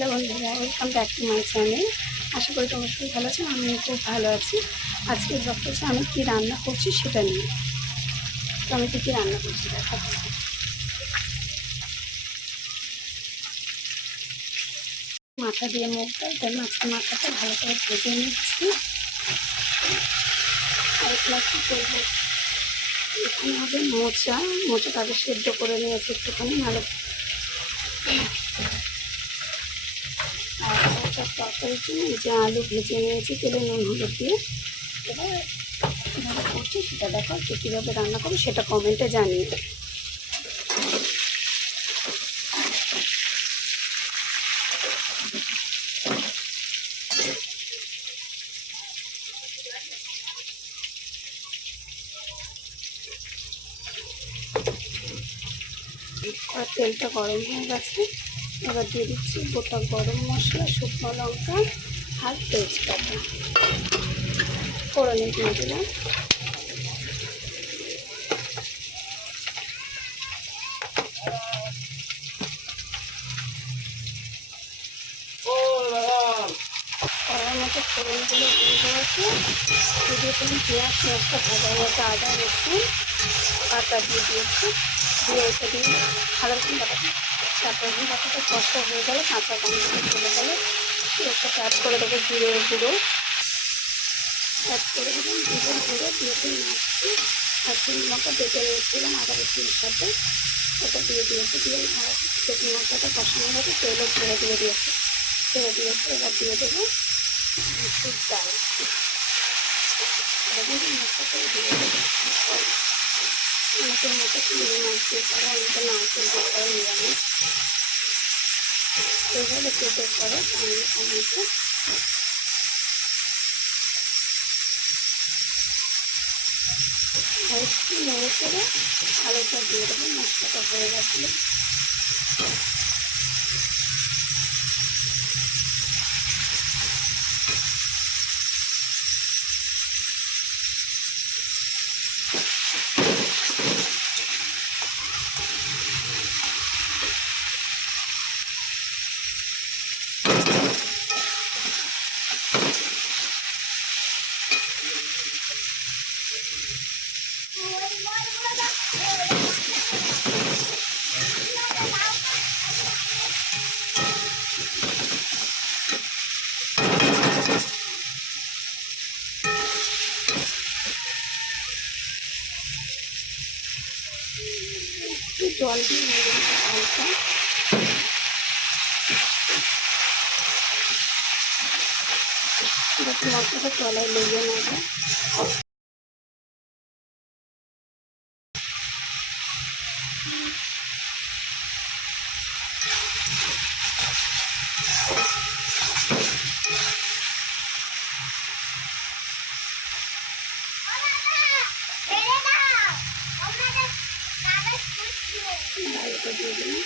Hello বন্ধুরা, welcome back to my channel. আশা করি তোমরা সবাই ভালো আছো, আমি খুব ভালো আছি। আজকে ব্লগটা হচ্ছে আমি কী রান্না করছি সেটা নিয়ে। তো আমি কী রান্না করছি দেখাচ্ছি। মাথা দিয়ে মুখ ডাল, তাই মাথাটা ভালো করে ভেজে নিচ্ছি। আর এগুলো কী করবো, এখানে হবে মোচাটাকে সেদ্ধ করে নিয়েছি একটুখানি ভালো। আর মোচার তরকারির জন্য যে আলু ভেজে নিয়েছি তেলে নুন হলুদ দিয়ে। এবার কীভাবে করছি সেটা দেখো, কীভাবে রান্না করবো সেটা কমেন্টে জানিয়ে। আর তেলটা গরম হয়ে গেছে, এবার দিয়ে দিচ্ছি গোটা গরম মশলা, শুকনো লঙ্কা আর তেজপাতা ফোড়নে দিয়ে দিলাম। কড়ার মতো ফোড়নগুলো দিয়ে দেওয়াতে দিয়ে দিলাম পেঁয়াজ, পেঁয়াজটা ভাজা হয়েছে, আদা রসুন পাতা দিয়ে দিয়েছি, দিয়ে ওইটা দিয়ে হালকা বাটাটা, তারপর বাটাটা কষা হয়ে গেলে কাঁচা গন্ধটা চলে গেলে এর সাথে অ্যাড করে দেবো জিরের গুঁড়ো, অ্যাড করে দিলাম জিরের গুঁড়ো দিয়ে মাছটি আর চিনি লঙ্কা বেটে নিয়েছিলাম আদা রসুনের সাথে, ওটা দিয়ে দিয়েছি। দিয়ে শুকনো লঙ্কাটা কষানো হয়েছে, তেলও ছেড়ে দিয়েছি। এবার দিয়ে দেবো মুসুর ডাল, মশলাটা দিয়ে দেবো। অনেকের মতো চিংড়ি মাছ দিয়ে করে, অনেকে নারকেল দিয়ে করে নিরামিষ। এইভাবে কেটে করে তাহলে টমেটো আর একটু নেড়ে করে আলুটা দিয়ে দেবো। মশলাটা হয়ে গেছিলো। জল দিয়ে নেড়ে হালকা যাতে মশলাটা তলায় লেগে না যায়। ডালটা দিয়ে দিলাম।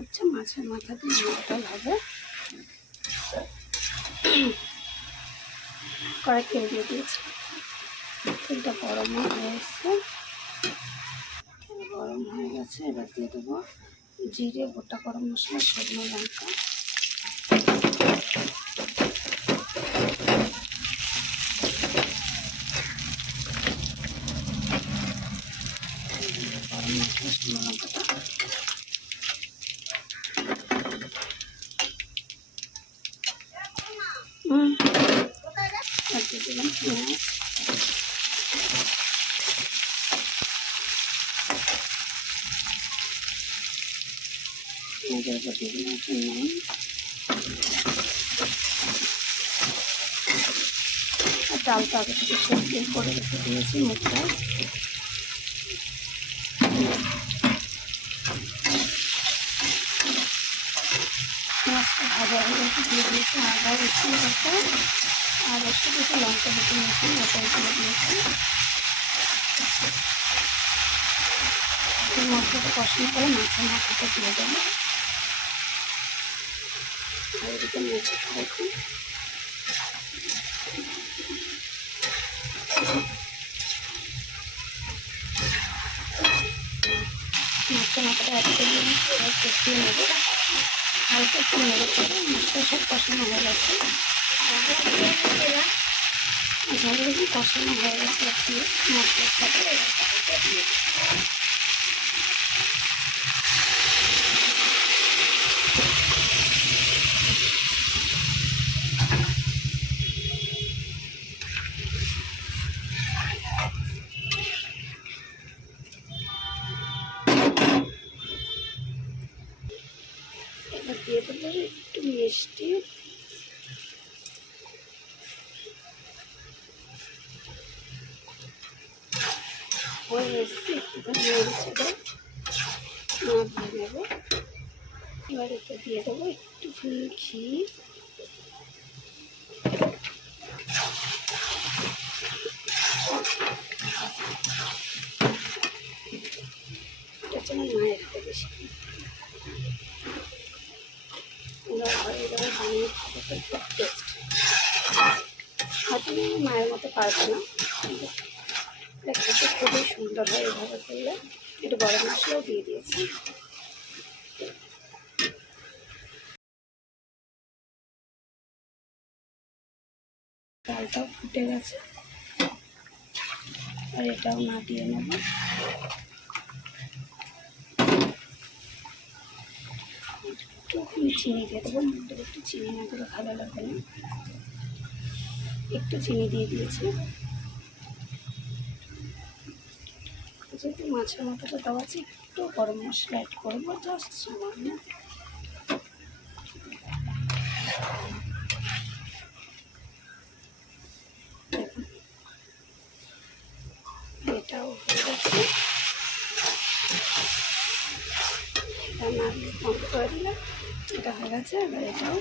হচ্ছে মাছের মাথা দিয়ে ঝোলটা হবে। কড়াই তেল দিয়ে দিয়েছি, তেলটা গরম হয়ে এসছে, গরম হয়ে গেছে। এবার দিয়ে দেবো জিরে, গোটা গরম মশলা, শুকনো লঙ্কা, আর দিয়ে দিলাম পেঁয়াজ, পেঁয়াজের উপর দিয়ে দিলাম একটু নুন, আর ডালটা আগে থেকে সেদ্ধ করে রেখে দিয়েছি মুখটা। মাছটা ভাজা হয়ে গেছে, দিয়ে দিয়েছি আদা রসুন বাটা আর একটু কিছু লঙ্কা বেটে নিয়েছি, ওটাই দিয়ে দিয়েছি। এই মশলাটা কষানো করে মাছের মাথাটা দিয়ে দেবো। আর এদিকে মাছটা দেখুন মাছের মাথাটা অ্যাড করে দিলাম, এবার কষিয়ে নেবো। হালকা একটু নেড়ে করে মাছটা সব কষানো হয়ে গেছে। ঝালে দেখুন কষানো হয়ে গেছে একটু মশলার সাথে। এবার দিয়ে দেবো একটু মিষ্টি, হয়ে এসছে একটুখানি নেড়ে ছেড়ে দিয়ে নেবো। এবার এতে দিয়ে দেবো একটুখানি ঘি, এটা হচ্ছে আমার মায়ের হাতে বেশি। এবার ঘরে যারা বানিয়ে খাবো তো খুব টেস্ট। হয়তো আমি মায়ের মতো পারবো না, এটা খেতে খুবই সুন্দর হয় এভাবে করলে। একটু গরম মশলাও দিয়ে দিয়েছি। ডালটাও ফুটে গেছে, আর এটাও না দিয়ে নেব। একটুখানি চিনি দিয়ে দেবো, মধ্যে একটু চিনি না দিলে ভালো লাগবে না, একটু চিনি দিয়ে দিয়েছি। যেহেতু মাছের মাথাটা দেওয়া আছে একটু গরম মশলা অ্যাড করবো, জাস্ট সামান্য। এটাও হয়ে গেছে, এটা না বন্ধ করে দিলাম, এটা হয়ে গেছে। এবার এটাও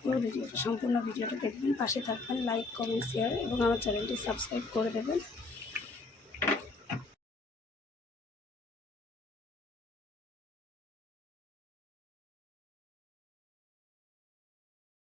পুরো ভিডিওটা সম্পূর্ণ ভিডিওটা দেখবেন, পাশে থাকবেন, লাইক কমেন্ট শেয়ার এবং আমার চ্যানেলটি সাবস্ক্রাইব করে দেবেন।